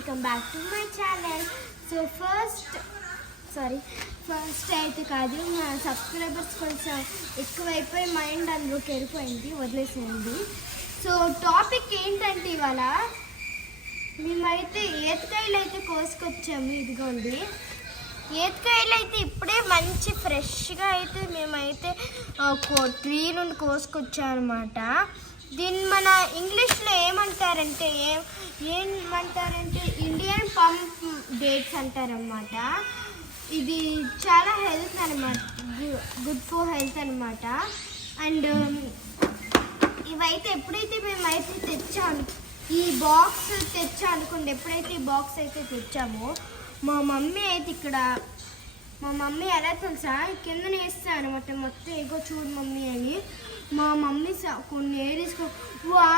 Welcome back to my channel. So first అయితే కాదు, మా సబ్స్క్రైబర్స్ కొంచెం ఎక్కువైపోయి మైండ్ అందులోకి వెళ్ళిపోయింది, వదిలేసేయండి. సో టాపిక్ ఏంటంటే ఇవాళ మేమైతే ఈతకాయలు అయితే కోసుకొచ్చాము. ఇదిగోండి ఈతకాయలు అయితే ఇప్పుడే మంచి ఫ్రెష్గా అయితే మేమైతే ట్రీ నుండి కోసుకొచ్చామన్నమాట. దీన్ని మన ఇంగ్లీష్లో ఏమంటారంటే ఇండియన్ పంప్ డేట్స్ అంటారనమాట. ఇది చాలా హెల్త్ అనమాట, గుడ్ ఫర్ హెల్త్ అనమాట. అండ్ ఇవైతే ఎప్పుడైతే మేమైతే తెచ్చాము, ఈ బాక్స్ తెచ్చానుకోండి, ఎప్పుడైతే ఈ బాక్స్ అయితే తెచ్చామో మా మమ్మీ అయితే మా మమ్మీ ఎలా తెలుసా కింద వేస్తాను అనమాట. మొత్తం ఏగో చూడు మమ్మీ అని మా మమ్మీ కొన్ని ఏరియాస్కో వా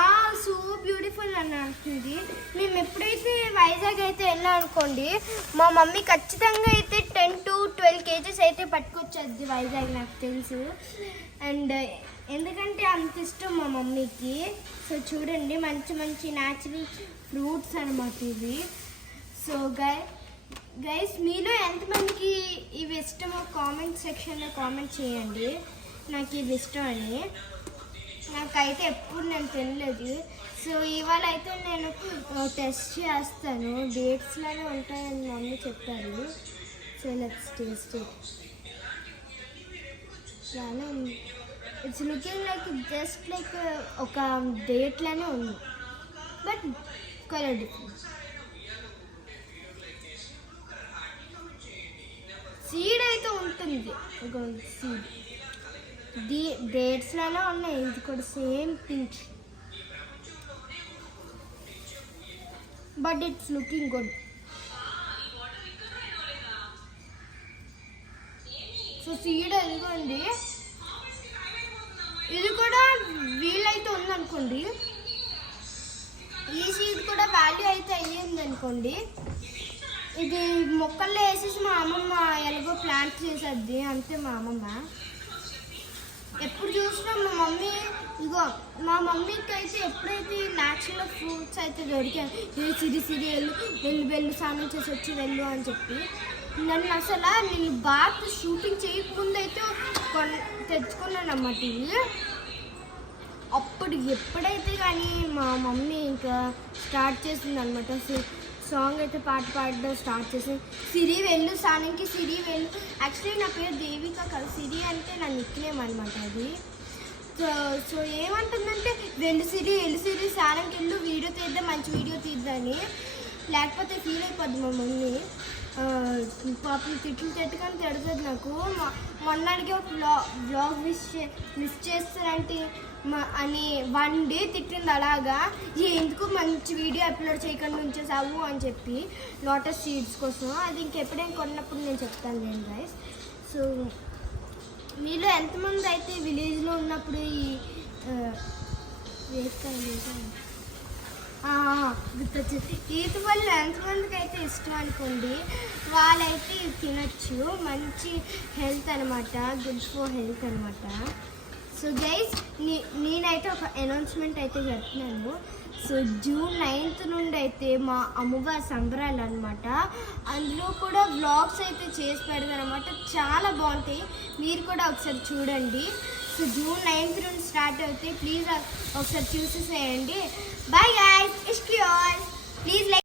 సో బ్యూటిఫుల్ అని అంటుంది. మేము ఎప్పుడైతే వైజాగ్ అయితే వెళ్ళాం అనుకోండి, మా మమ్మీ ఖచ్చితంగా అయితే 10 to 12 kgs అయితే పట్టుకొచ్చేది వైజాగ్, నాకు తెలుసు. అండ్ ఎందుకంటే అంత ఇష్టం మా మమ్మీకి. సో చూడండి మంచి మంచి న్యాచురల్ ఫ్రూట్స్ అనమాట ఇవి. సో గైస్ మీలో ఎంతమందికి ఇవి ఇష్టమో కామెంట్ సెక్షన్లో కామెంట్ చేయండి, నాకు ఇవి ఇష్టం అని. నాకైతే ఎప్పుడు నేను తినలేదు. సో ఇవాళ అయితే నేను టెస్ట్ చేస్తాను, డేట్స్లోనే ఉంటాయని మమ్మీ చెప్పారు. So let's taste it. చాలా ఉంది, it's looking like just like ఒక డేట్లానే ఉంది, బట్ కలర్ డిఫరెన్స్. సీడ్ అయితే ఉంటుంది, సీడ్ డేట్స్లోనే ఉన్నాయి. ఇది కూడా same pink, but it's looking good. So seed ఇదిగోండి, ఇది కూడా వీలైతే ఉందనుకోండి, ఈ సీడ్ కూడా వాల్యూ అయితే అయ్యింది అనుకోండి. ఇది మొక్కల్లో వేసేసి మా అమ్మమ్మ ఎలాగో ప్లాంట్ చేసేది అంతే. మా అమ్మమ్మ ఎప్పుడు చూసినా మా మమ్మీకి అయితే ఎప్పుడైతే న్యాచురల్ ఫ్రూట్స్ అయితే దొరికాయి, సిరి వెళ్ళు స్నానం చేసి వచ్చి వెళ్ళు అని చెప్పి నేను బాగా షూటింగ్ చేయకముందు అయితే తెచ్చుకున్నాను అన్నమాట ఇవి. అప్పుడు ఎప్పుడైతే కానీ మా మమ్మీ ఇంకా స్టార్ట్ చేసింది అనమాట, సాంగ్ అయితే పాట పాడడం స్టార్ట్ చేసింది. సిరి వెళ్ళు స్నానంకి, సిరి వెళ్ళు. యాక్చువల్లీ నా పేరు దేవిక కాదు, సిరి అంటే నా నిక్నేమ్ అనమాట అది. సో ఏమంటుందంటే వెళ్ళు సిరి స్నానంకి వెళ్ళు, వీడియో తీద్దాం, మంచి వీడియో తీద్దాని. లేకపోతే ఫీల్ అయిపోద్ది మా మమ్మీ. పాపం తిట్లు తిట్టుకొని తిడుతుంది నాకు. మొన్నటికి ఒక బ్లాగ్ మిస్ చేస్తానంటే అని 1 day తిట్టింది అలాగా. ఎందుకు మంచి వీడియో అప్లోడ్ చేయకుండా ఉంచేసావు అని చెప్పి, లోటస్ సీడ్స్ కోసం. అది ఇంకెప్పుడైనా కొన్నప్పుడు నేను చెప్తాను నేను గైస్. సో మీలో ఎంతమంది అయితే విలేజ్లో ఉన్నప్పుడు ఈ గుర్తొచ్చింది, ఈత పళ్ళు ఎంతమందికి అయితే ఇష్టం అనుకోండి, వాళ్ళైతే తినచ్చు. మంచి హెల్త్ అనమాట, గుడ్ ఫర్ హెల్త్ అనమాట. సో గైస్ నేనైతే ఒక అనౌన్స్మెంట్ అయితే చెప్తున్నాను. సో June 9th నుండి అయితే మా అమ్మవారి సంబరాలు అనమాట. అందులో కూడా వ్లాగ్స్ అయితే చేసి పెడతాను అనమాట, చాలా బాగుంటాయి. మీరు కూడా ఒకసారి చూడండి. సో June 9th నుండి స్టార్ట్ అవుతాయి, ప్లీజ్ ఒకసారి చూసేసేయండి. బాయ్ గైస్, ఇష్క్ యూ ఆల్, ప్లీజ్ లైక్.